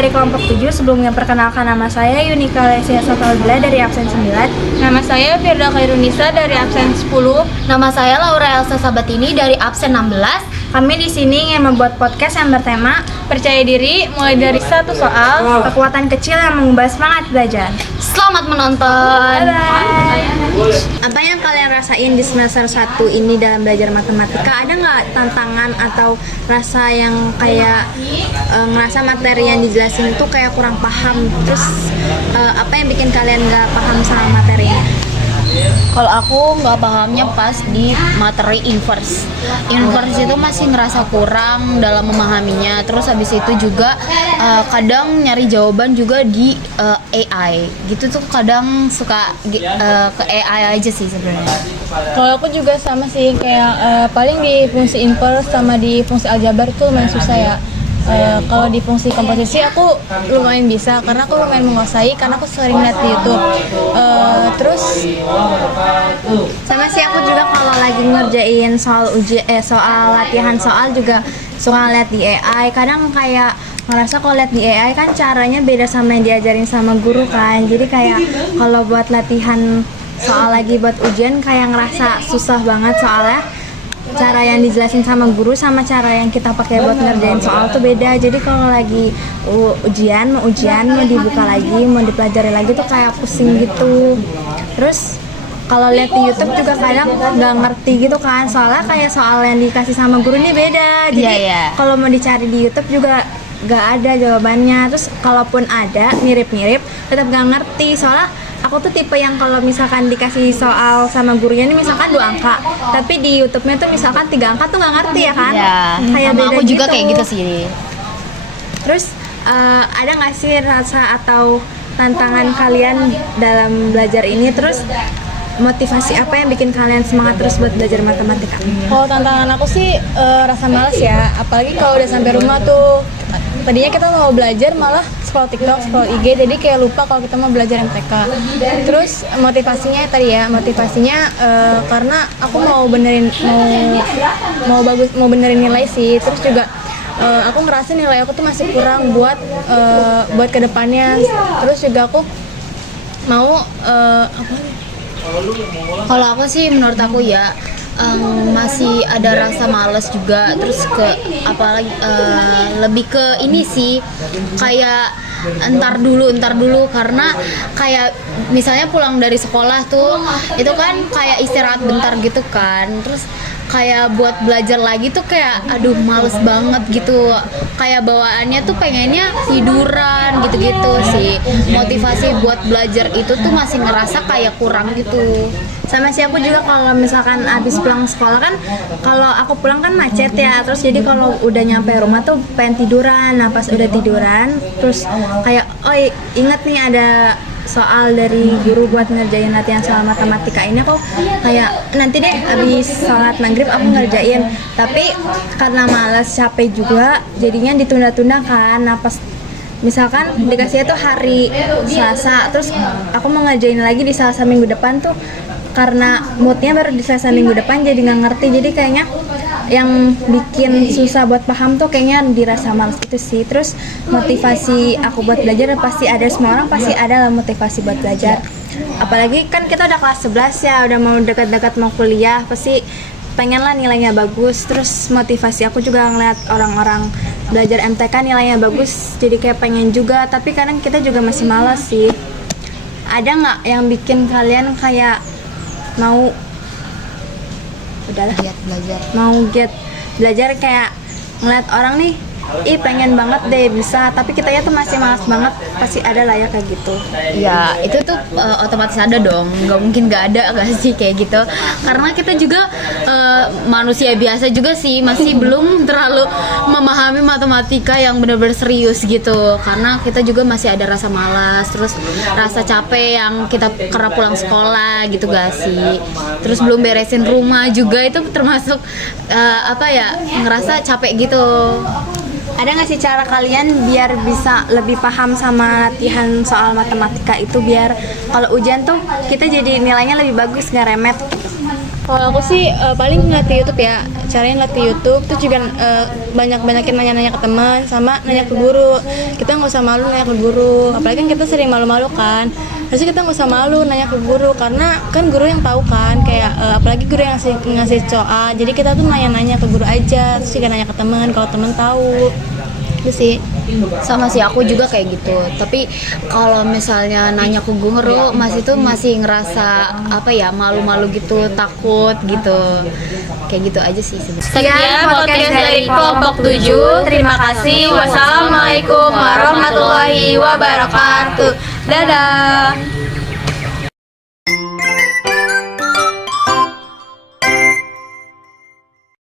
dari kelompok 7. Sebelumnya perkenalkan, nama saya Yunika Lesia Sotalbila dari absen 9. Nama saya Firda Khairunisa dari absen 10. Nama saya Laura Elsa Sabatini dari absen 16. Kami di sini ingin membuat podcast yang bertema Percaya diri mulai dari satu soal. kekuatan kecil yang mengubah semangat belajar. Selamat menonton. Apa yang kalian rasain di semester 1 ini dalam belajar matematika? Ada nggak tantangan atau rasa yang kayak ngerasa materi yang dijelasin itu kayak kurang paham? Terus apa yang bikin kalian nggak paham sama materinya? Kalau aku nggak pahamnya pas di materi inverse. Inverse itu masih ngerasa kurang dalam memahaminya. Terus habis itu juga kadang nyari jawaban juga di AI. Gitu tuh kadang suka ke AI aja sih sebenarnya. Kalau aku juga sama sih, kayak paling di fungsi inverse sama di fungsi aljabar itu lumayan susah ya. Kalau di fungsi komposisi aku lumayan bisa karena aku lumayan menguasai karena aku sering lihat di YouTube. Terus Sama sih, aku juga kalau lagi ngerjain soal latihan soal juga suka lihat di AI. Kadang kayak ngerasa kalau lihat di AI kan caranya beda sama yang diajarin sama guru kan. Jadi kayak kalau buat latihan soal lagi buat ujian kayak ngerasa susah banget, soalnya cara yang dijelasin sama guru sama cara yang kita pakai buat ngerjain soal tuh beda. Jadi kalau lagi ujian mau dibuka lagi, mau dipelajari lagi tuh kayak pusing gitu. Terus kalau lihat di YouTube juga kadang nggak ngerti gitu kan, soalnya kayak soal yang dikasih sama guru ini beda. Jadi kalau mau dicari di YouTube juga nggak ada jawabannya. Terus kalaupun ada mirip-mirip tetap nggak ngerti, soalnya aku tuh tipe yang kalau misalkan dikasih soal sama gurunya ini misalkan 2 angka, tapi di YouTube-nya tuh misalkan 3 angka tuh nggak ngerti ya kan? Kayak Sama beda aku juga gitu. kayak gitu sih. Terus ada nggak sih rasa atau tantangan kalian dalam belajar ini? Terus motivasi apa yang bikin kalian semangat terus buat belajar matematika? kalau tantangan aku sih rasa malas ya, apalagi kalau udah sampai rumah tuh. Tadinya kita mau belajar malah scroll TikTok, scroll IG, jadi kayak lupa kalau kita mau belajar MTK. Terus motivasinya karena aku mau benerin nilai sih. Terus juga aku ngerasa nilai aku tuh masih kurang buat kedepannya. Terus juga aku mau Kalau aku sih menurut aku ya masih ada rasa malas juga, terus apalagi lebih ke ini sih kayak entar dulu karena kayak misalnya pulang dari sekolah tuh itu kan kayak istirahat bentar gitu kan, terus kayak buat belajar lagi tuh kayak aduh males banget gitu, kayak bawaannya tuh pengennya tiduran gitu-gitu sih. Motivasi buat belajar itu tuh masih ngerasa kayak kurang gitu. Sama sih, aku juga kalau misalkan abis pulang sekolah kan, kalau aku pulang kan macet ya, terus jadi kalau udah nyampe rumah tuh pengen tiduran. Nah pas udah tiduran terus kayak inget nih ada soal dari guru buat ngerjain latihan soal matematika ini, aku kayak nanti deh abis sholat maghrib aku ngerjain, tapi karena malas capek juga jadinya ditunda-tunda kan. Nah pas misalkan dikasihnya tuh hari Selasa, terus aku mau ngerjain lagi di Selasa minggu depan tuh, karena moodnya baru di Selasa minggu depan jadi nggak ngerti. Jadi kayaknya yang bikin susah buat paham tuh kayaknya dirasa malas itu sih. Terus motivasi aku buat belajar pasti ada, semua orang pasti ada lah motivasi buat belajar. Apalagi kan kita udah kelas 11 ya, udah mau dekat-dekat mau kuliah, pasti pengen lah nilainya bagus. Terus motivasi aku juga ngeliat orang-orang belajar MTK nilainya bagus, jadi kayak pengen juga, tapi kadang kita juga masih malas sih. Ada nggak yang bikin kalian kayak mau belajar kayak ngeliat orang nih pengen banget deh bisa, tapi kitanya tuh masih malas banget? Pasti ada lah ya kayak gitu. Ya itu tuh otomatis ada dong, nggak mungkin nggak ada gak sih kayak gitu, karena kita juga manusia biasa juga sih, masih belum terlalu memahami matematika yang benar-benar serius gitu, karena kita juga masih ada rasa malas, terus rasa capek yang kita karena pulang sekolah gitu gak sih, terus belum beresin rumah juga, itu termasuk ngerasa capek gitu. Ada nggak sih cara kalian biar bisa lebih paham sama latihan soal matematika itu, biar kalau ujian tuh kita jadi nilainya lebih bagus, nggak remet? Kalau aku sih paling ngeliat di YouTube ya, caranya ngeliat di YouTube tuh juga banyakin nanya-nanya ke teman sama nanya ke guru. Kita nggak usah malu nanya ke guru, apalagi kan kita sering malu-malu kan. Harusnya kita nggak usah malu nanya ke guru karena kan guru yang tahu kan, kayak apalagi guru yang ngasih soal. Jadi kita tuh nanya-nanya ke guru aja, terus juga nanya ke teman kalau teman tahu. Itu sih. Sama sih aku juga kayak gitu. Tapi kalau misalnya nanya ke guru masih ngerasa apa ya, malu-malu gitu, takut gitu. Kayak gitu aja sih sebenarnya. Sekian podcast dari kelompok 7. Terima kasih. Wassalamualaikum warahmatullahi wabarakatuh. Dadah.